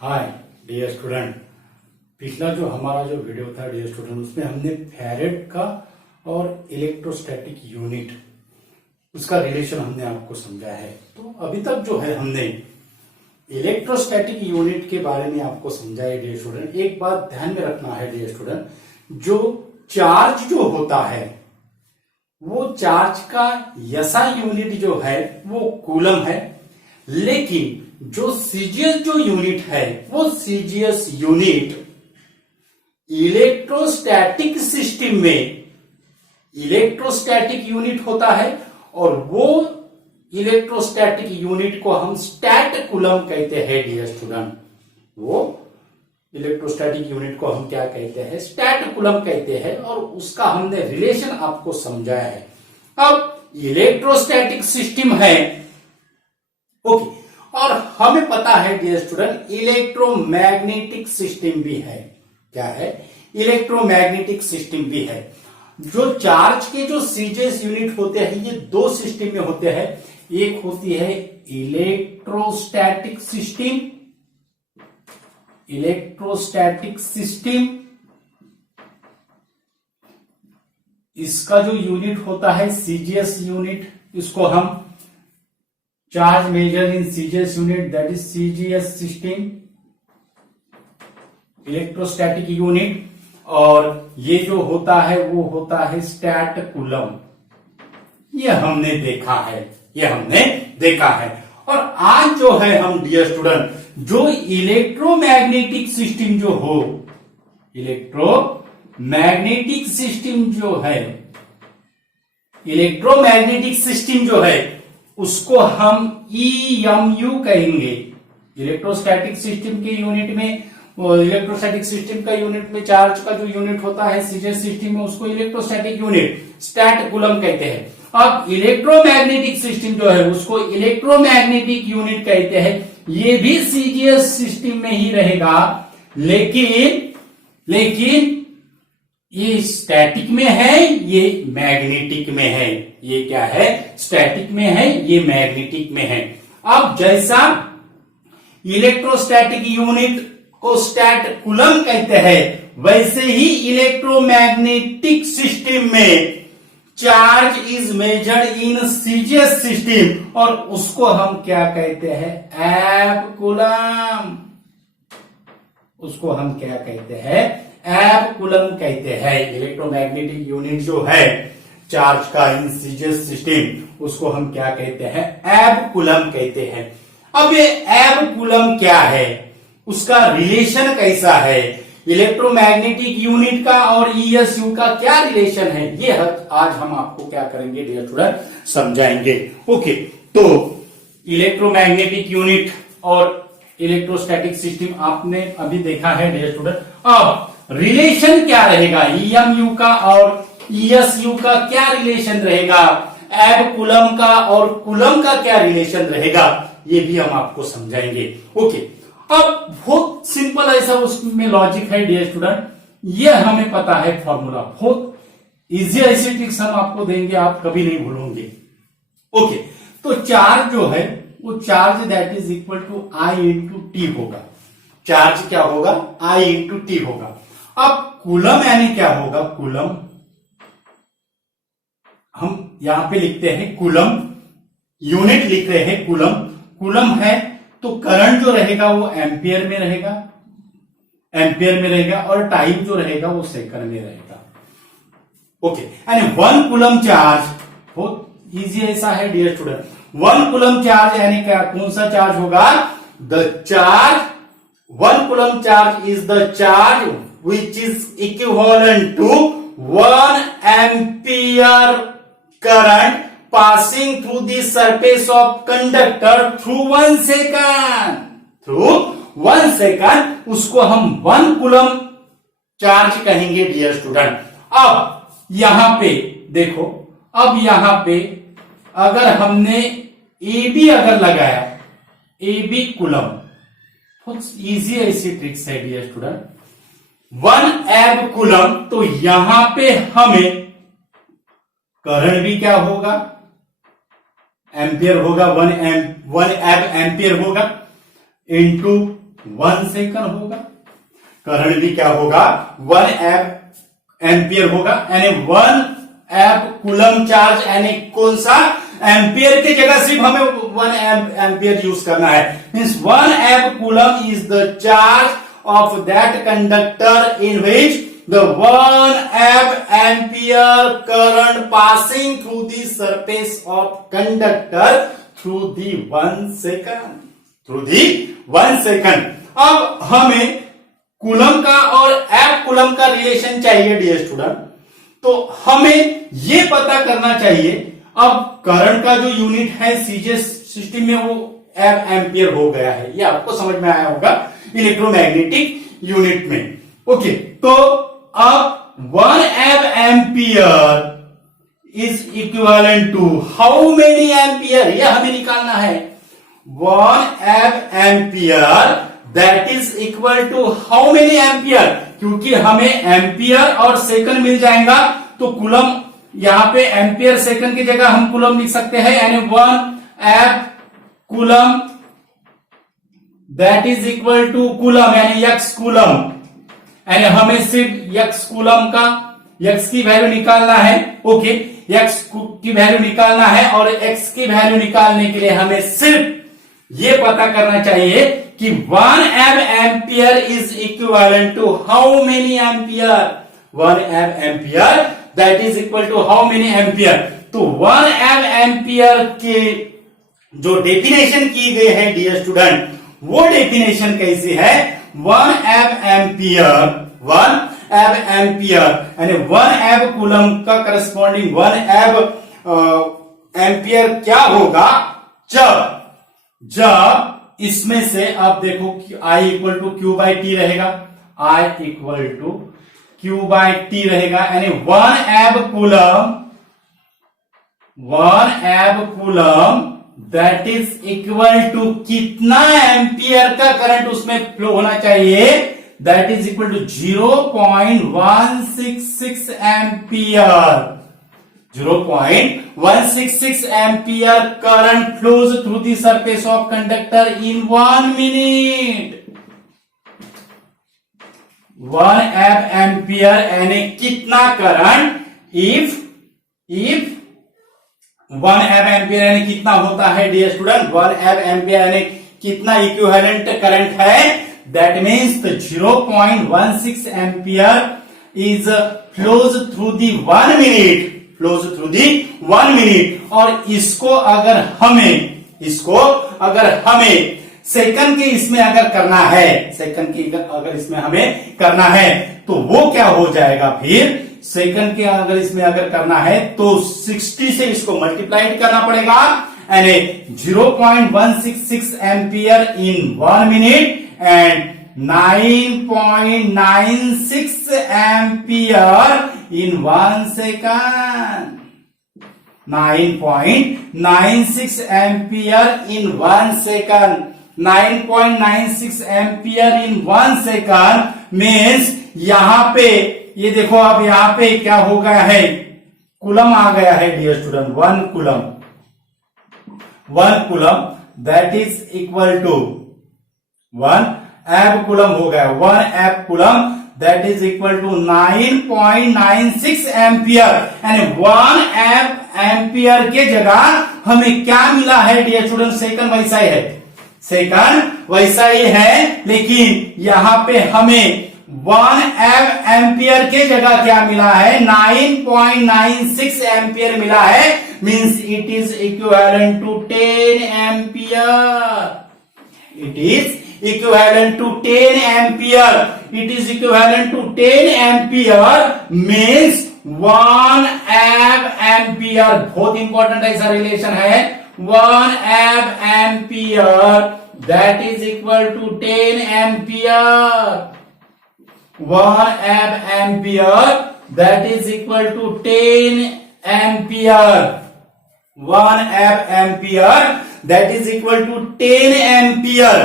Hi dear student. पिछला जो हमारा जो वीडियो था डियर स्टूडेंट, उसमें हमने फैरेड का और इलेक्ट्रोस्टैटिक यूनिट उसका रिलेशन हमने आपको समझा है। तो अभी तक जो है हमने इलेक्ट्रोस्टैटिक यूनिट के बारे में आपको समझा है डियर स्टूडेंट। एक बात ध्यान में रखना है डियर स्टूडेंट, जो चार्ज जो होता है वो चार्ज का एसआई यूनिट जो है वो कूलम है, लेकिन जो सीजीएस जो यूनिट है वो सीजीएस यूनिट इलेक्ट्रोस्टैटिक सिस्टम में इलेक्ट्रोस्टैटिक यूनिट होता है, और वो इलेक्ट्रोस्टैटिक यूनिट को हम स्टैट कूलम कहते हैं डियर स्टूडेंट। वो इलेक्ट्रोस्टैटिक यूनिट को हम क्या कहते हैं? स्टैट कूलम कहते हैं, और उसका हमने रिलेशन आपको समझाया है। अब इलेक्ट्रोस्टैटिक सिस्टम है, ओके, और हमें पता है डियर स्टूडेंट इलेक्ट्रोमैग्नेटिक सिस्टम भी है। क्या है? इलेक्ट्रोमैग्नेटिक सिस्टम भी है। जो चार्ज के जो सीजीएस यूनिट होते हैं ये दो सिस्टम में होते हैं। एक होती है इलेक्ट्रोस्टैटिक सिस्टम, इलेक्ट्रोस्टैटिक सिस्टम, इसका जो यूनिट होता है सीजीएस यूनिट, इसको हम charge measure in CGS unit, that is CGS system, electrostatic unit. और ये जो होता है वो होता है स्टैट कूलम। ये हमने देखा है, ये हमने देखा है। और आज जो है हम डियर स्टूडेंट जो इलेक्ट्रोमैग्नेटिक सिस्टम जो हो, इलेक्ट्रोमैग्नेटिक सिस्टम जो है, इलेक्ट्रोमैग्नेटिक सिस्टम जो है उसको हम ईएमयू कहेंगे। इलेक्ट्रोस्टैटिक सिस्टम के यूनिट में, इलेक्ट्रोस्टैटिक सिस्टम का यूनिट में चार्ज का जो यूनिट होता है सीजीएस सिस्टम में, उसको इलेक्ट्रोस्टैटिक यूनिट स्टैट कूलम कहते हैं। अब इलेक्ट्रोमैग्नेटिक सिस्टम जो है उसको इलेक्ट्रोमैग्नेटिक यूनिट कहते हैं। ये भी सीजीएस सिस्टम में ही रहेगा, लेकिन ये स्टैटिक में है, ये मैग्नेटिक में है। ये क्या है? स्टैटिक में है, ये मैग्नेटिक में है। अब जैसा इलेक्ट्रोस्टैटिक यूनिट को स्टैट कूलम कहते हैं, वैसे ही इलेक्ट्रोमैग्नेटिक सिस्टम में charge is measured in CGS system, और उसको हम क्या कहते हैं? एब कूलम। उसको हम क्या कहते हैं? एब कूलम कहते हैं। इलेक्ट्रोमैग्नेटिक यूनिट जो है चार्ज का इन सीजीएस सिस्टम, उसको हम क्या कहते हैं? एब कूलम कहते हैं। अब ये एब कूलम क्या है, उसका रिलेशन कैसा है, इलेक्ट्रोमैग्नेटिक यूनिट का और ईएसयू का क्या रिलेशन है, ये आज हम आपको क्या करेंगे डियर स्टूडेंट? समझाएंगे। ओके, तो इलेक्ट्रोमैग्नेटिक यूनिट और इलेक्ट्रोस्टैटिक सिस्टम आपने अभी देखा है डियर स्टूडेंट। अब रिलेशन क्या रहेगा ईएमयू का और ईएसयू का? क्या रिलेशन रहेगा? एब कूलम का और कूलम का क्या रिलेशन रहेगा, ये भी हम आपको समझाएंगे। ओके, अब बहुत सिंपल ऐसा उसमें लॉजिक है डियर स्टूडेंट, ये हमें पता है फॉर्मूला। बहुत इजी ऐसी ट्रिक्स हम आपको देंगे, आप कभी नहीं भूलोगे। ओके, तो चार्ज जो है वो charge that is equal to I into T होगा। चार्ज क्या होगा? आई इंटू टी होगा। अब कूलम यानी क्या होगा? कूलम हम यहां पे लिखते हैं कूलम, यूनिट लिख रहे हैं कूलम। कूलम है तो करंट जो रहेगा वो एम्पियर में रहेगा, एम्पियर में रहेगा, और टाइम जो रहेगा वो सेकंड में रहेगा। ओके, यानी 1 कूलम चार्ज, बहुत इजी ऐसा है डियर स्टूडेंट। 1 कूलम चार्ज यानी क्या? कौन सा चार्ज होगा? The charge 1 coulomb charge is the charge which is equivalent to 1 ampere current passing through the surface of conductor through 1 second, through 1 second, उसको हम 1 कूलम चार्ज कहेंगे डियर स्टूडेंट। अब यहां पे देखो, अब यहां पे अगर हमने ए बी अगर लगाया, ए बी कूलम, बहुत इजी ऐसी ट्रिक्स है डियर स्टूडेंट। 1 एब कूलम, तो यहां पे हमें करंट भी क्या होगा? एम्पियर होगा, 1 एब एम्पियर होगा, इंटू 1 सेकंड होगा। करंट भी क्या होगा 1 एम्पियर होगा, यानी 1 कूलम चार्ज, यानी कौन सा एम्पियर की जगह सिर्फ हमें 1 एम्पियर यूज करना है। Means 1 coulomb is the charge of that conductor in which the 1 ampere current passing through the surface of conductor through the 1 second। अब हमें कूलम का और एप कूलम का रिलेशन चाहिए डियर स्टूडेंट। तो हमें ये पता करना चाहिए, अब करंट का जो यूनिट है सीजे सिस्टम में वो एम्पियर हो गया है, ये आपको समझ में आया होगा इलेक्ट्रोमैग्नेटिक यूनिट में। ओके, तो अब 1 ampere is equivalent to how many ampere, यह हमें निकालना है। 1 ampere that is equal to how many ampere, क्योंकि हमें एम्पियर और सेकंड मिल जाएगा तो कूलम, यहां पे एम्पियर सेकंड की जगह हम कूलम लिख सकते हैं, यानी 1 coulomb that is equal to coulomb यानी x कूलम, यानी हमें सिर्फ x कूलम का x की वैल्यू निकालना है। ओके, x की वैल्यू निकालना है और x की वैल्यू निकालने के लिए हमें सिर्फ ये पता करना चाहिए कि 1 ampere is equivalent to how many ampere. 1 ampere that is equal to how many ampere. तो 1 एम्पियर के जो डेफिनेशन की गई है डियर स्टूडेंट, वो डेफिनेशन कैसी है, 1 एम्पियर यानी 1 कूलम का करस्पॉन्डिंग 1 एम्पियर क्या होगा, जब इसमें से आप देखो कि I equal to Q by T रहेगा, I equal to Q by T रहेगा, यानी 1 coulomb that is equal to कितना एम्पियर का करंट उसमें फ्लो होना चाहिए, that is equal to 0.166 ampere. 0.166 ampere current flows through the surface of conductor in 1 minute. 1 ampere यानी कितना करंट, इफ 1 एम्पियर यानी कितना होता है डियर स्टूडेंट, 1 एम्पियर यानी कितना इक्विवेलेंट करंट है, that means 0.16 ampere is flows through the 1 minute, और इसको अगर हमें सेकंड के इसमें अगर करना है, सेकंड की अगर इसमें हमें करना है तो वो क्या हो जाएगा, फिर सेकंड के अगर इसमें अगर करना है तो 60 से इसको मल्टीप्लाइड करना पड़ेगा, यानी 0.166 ampere in 1 minute and 9.96 ampere in 1 second. 9.96 ampere in 1 second. 9.96 ampere in 1 second means यहां पे ये देखो, अब यहां पे क्या हो गया है, कूलम आ गया है dear student, 1 coulomb that is equal to 1 coulomb हो गया, 1 coulomb that is equal to 9.96 ampere, यानी 1 एम्पियर के जगह हमें क्या मिला है डियर स्टूडेंट, सेकंड वैसा ही है, सेकंड वैसा ही है, लेकिन यहां पे हमें 1 एम्पियर के जगह क्या मिला है, 9.96 एम्पियर मिला है, means it is equivalent to 10 ampere. It is equivalent to 10 ampere. It is equivalent to 10 ampere means 1 ampere. बहुत इंपॉर्टेंट ऐसा रिलेशन है, 1 ampere that is equal to 10 ampere. 1 ampere that is equal to 10 ampere. 1 ampere that is equal to 10 ampere.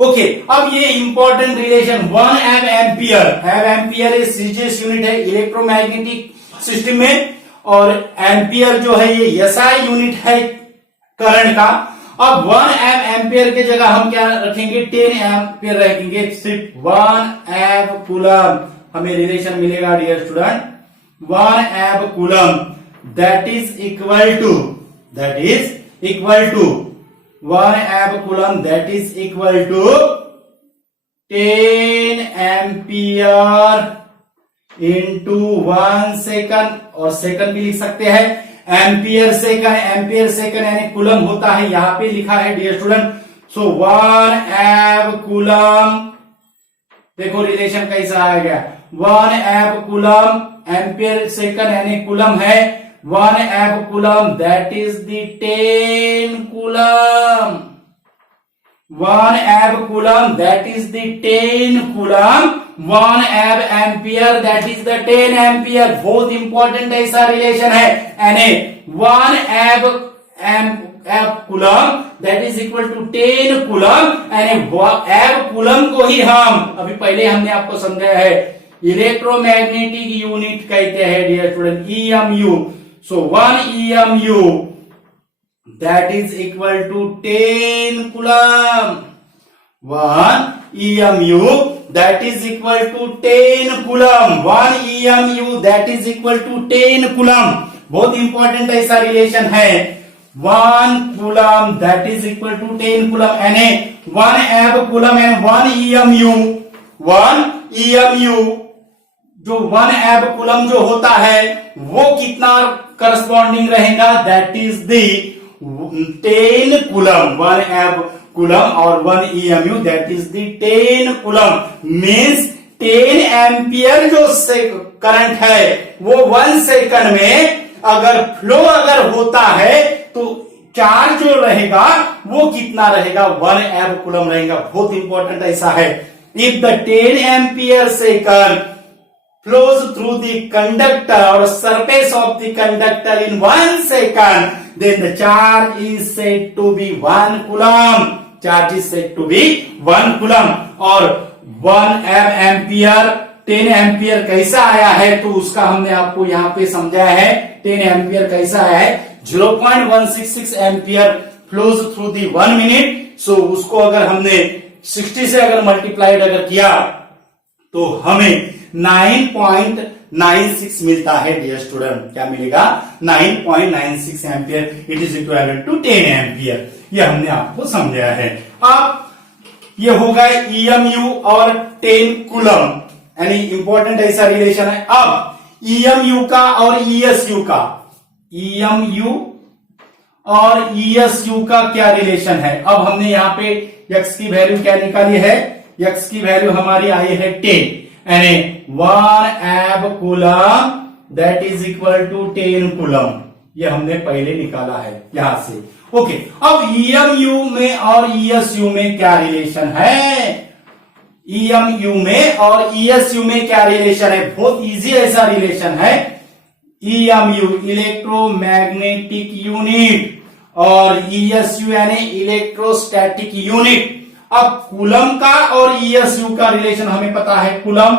Okay, अब ये important relation 1 ampere, ampere ये CGS unit है electromagnetic system में, और ampere जो है ये एसआई यूनिट है करंट का। अब 1 एम्पियर की जगह हम क्या रखेंगे, 10 एम्पियर रखेंगे, सिर्फ 1 एम्प कूलम हमें रिलेशन मिलेगा dear student, 1 amp coulomb that is equal to 1 amp coulomb that is equal to 10 ampere into 1 second, और सेकंड भी लिख सकते हैं, एम्पियर सेकंड यानी कूलम होता है, यहां पे लिखा है dear student. So 1 amp coulomb, देखो रिलेशन कैसा आ गया, 1 एम्प कूलम, एम्पियर सेकंड यानी कूलम है, 1 amp coulomb that is the 10 coulomb, 1 amp coulomb that is the 10 coulomb, 1 amp ampere that is the 10 ampere. बहुत इंपॉर्टेंट ऐसा रिलेशन है, यानी 1 amp coulomb that is equal to 10 coulomb, यानी amp coulomb को ही हम अभी पहले हमने आपको समझाया है इलेक्ट्रोमैग्नेटिक यूनिट कहते हैं डियर स्टूडेंट, EMU। सो 1 EMU that is equal to 10 coulomb, 1 EMU that is equal to 10 coulomb, 1 EMU that is equal to 10 coulomb। बहुत इंपॉर्टेंट ऐसा रिलेशन है, 1 coulomb that is equal to 10 coulomb, यानी 1 amp coulomb and 1 EMU जो 1 amp coulomb जो होता है वो कितना करस्पॉन्डिंग रहेगा, that is the 10 coulomb, 1 amp coulomb और 1 EMU that is the 10 coulomb, means 10 ampere जो करंट है वो 1 सेकंड में अगर फ्लो होता है तो चार्ज जो रहेगा वो कितना रहेगा, 1 एम्प कूलम रहेगा। बहुत इंपॉर्टेंट ऐसा है, if the 10 ampere second flows through the conductor or surface of the conductor in 1 second, then the charge is said to be 1 coulomb, charge is said to be 1 coulomb। और 1 ampere 10 ampere कैसा आया है तो उसका हमने आपको यहाँ पे समझाया है, 10 एम्पियर कैसा आया है, 0.166 ampere flows through the 1 minute. So उसको अगर हमने 60 से अगर मल्टीप्लाइड अगर किया तो हमें 9.96 मिलता है डियर स्टूडेंट, क्या मिलेगा, 9.96 ampere, it is equal to 10 ampere. ये हमने आपको समझाया है। अब ये हो गए EMU और 10 कूलम, यानी इंपॉर्टेंट ऐसा रिलेशन है। अब EMU का और ESU का, EMU और ESU का क्या रिलेशन है, अब हमने यहाँ पे x की वैल्यू क्या निकाली है, x की वैल्यू हमारी आई है 10, यानी 1 amp coulomb that is equal to 10 coulomb, ये हमने पहले निकाला है यहां से। ओके, अब EMU में और ESU में क्या रिलेशन है, EMU में और ESU में क्या रिलेशन है, बहुत इजी ऐसा रिलेशन है। EMU इलेक्ट्रोमैग्नेटिक यूनिट और ESU यानी इलेक्ट्रोस्टैटिक यूनिट। अब कूलम का और ESU का रिलेशन हमें पता है, coulomb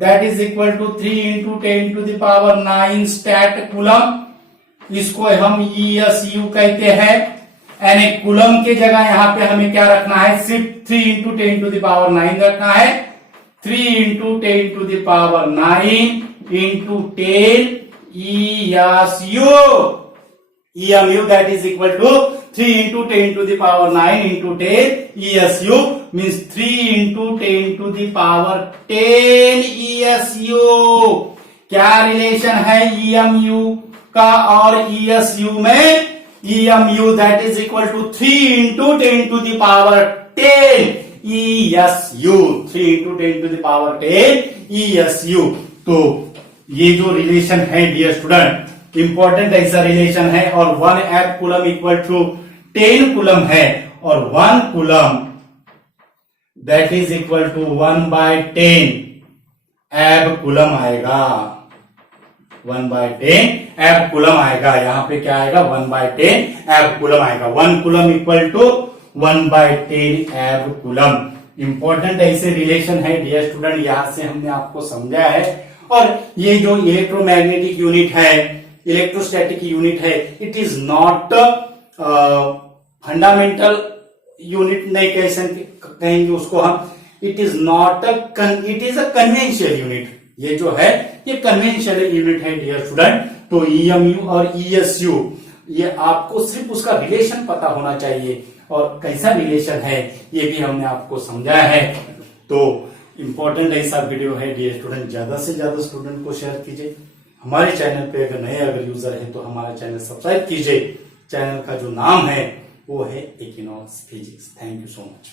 that is equal to 3 into 10 to the power 9 stat coulomb, इसको हम ESU कहते हैं, यानी कूलम की जगह यहां पे हमें क्या रखना है, सिर्फ 3 इंटू 10 टू द पावर 9 रखना है, 3 into 10 to the power 9 into 10 ESU, EMU that is equal to 3 into 10 to the power 9 into 10 ESU means 3 into 10 to the power 10 ESU। क्या रिलेशन है EMU का और ESU में, EMU that is equal to 3 into 10 to the power 10 ESU, 3 into 10 to the power 10 ESU। तो ये जो relation है dear student, important ऐसा रिलेशन है, और 1 amp coulomb equal to 10 coulomb है, और 1 coulomb that is equal to 1/10 amp coulomb आएगा, 1/10 एम्प कूलम आएगा, यहां पे क्या आएगा, 1/10 एम्प कूलम आएगा, 1 coulomb equal to 1/10 amp coulomb. Important ऐसे रिलेशन है डियर स्टूडेंट, यहां से हमने आपको समझाया है। और ये जो इलेक्ट्रोमैग्नेटिक यूनिट है, इलेक्ट्रोस्टैटिक यूनिट है, it is not fundamental unit नहीं कहेंगे उसको हम। It is not it is a conventional unit. ये जो है ये कन्वेंशियल यूनिट है डियर स्टूडेंट। तो ईएमयू और ईएसयू ये आपको सिर्फ उसका रिलेशन पता होना चाहिए, और कैसा रिलेशन है ये भी हमने आपको समझाया है। तो इंपॉर्टेंट ऐसा वीडियो है डियर स्टूडेंट, ज्यादा से ज्यादा स्टूडेंट को शेयर कीजिए। हमारे चैनल पे अगर यूजर है तो हमारा चैनल सब्सक्राइब कीजिए। चैनल का जो नाम है वो है equinox physics. Thank you so much.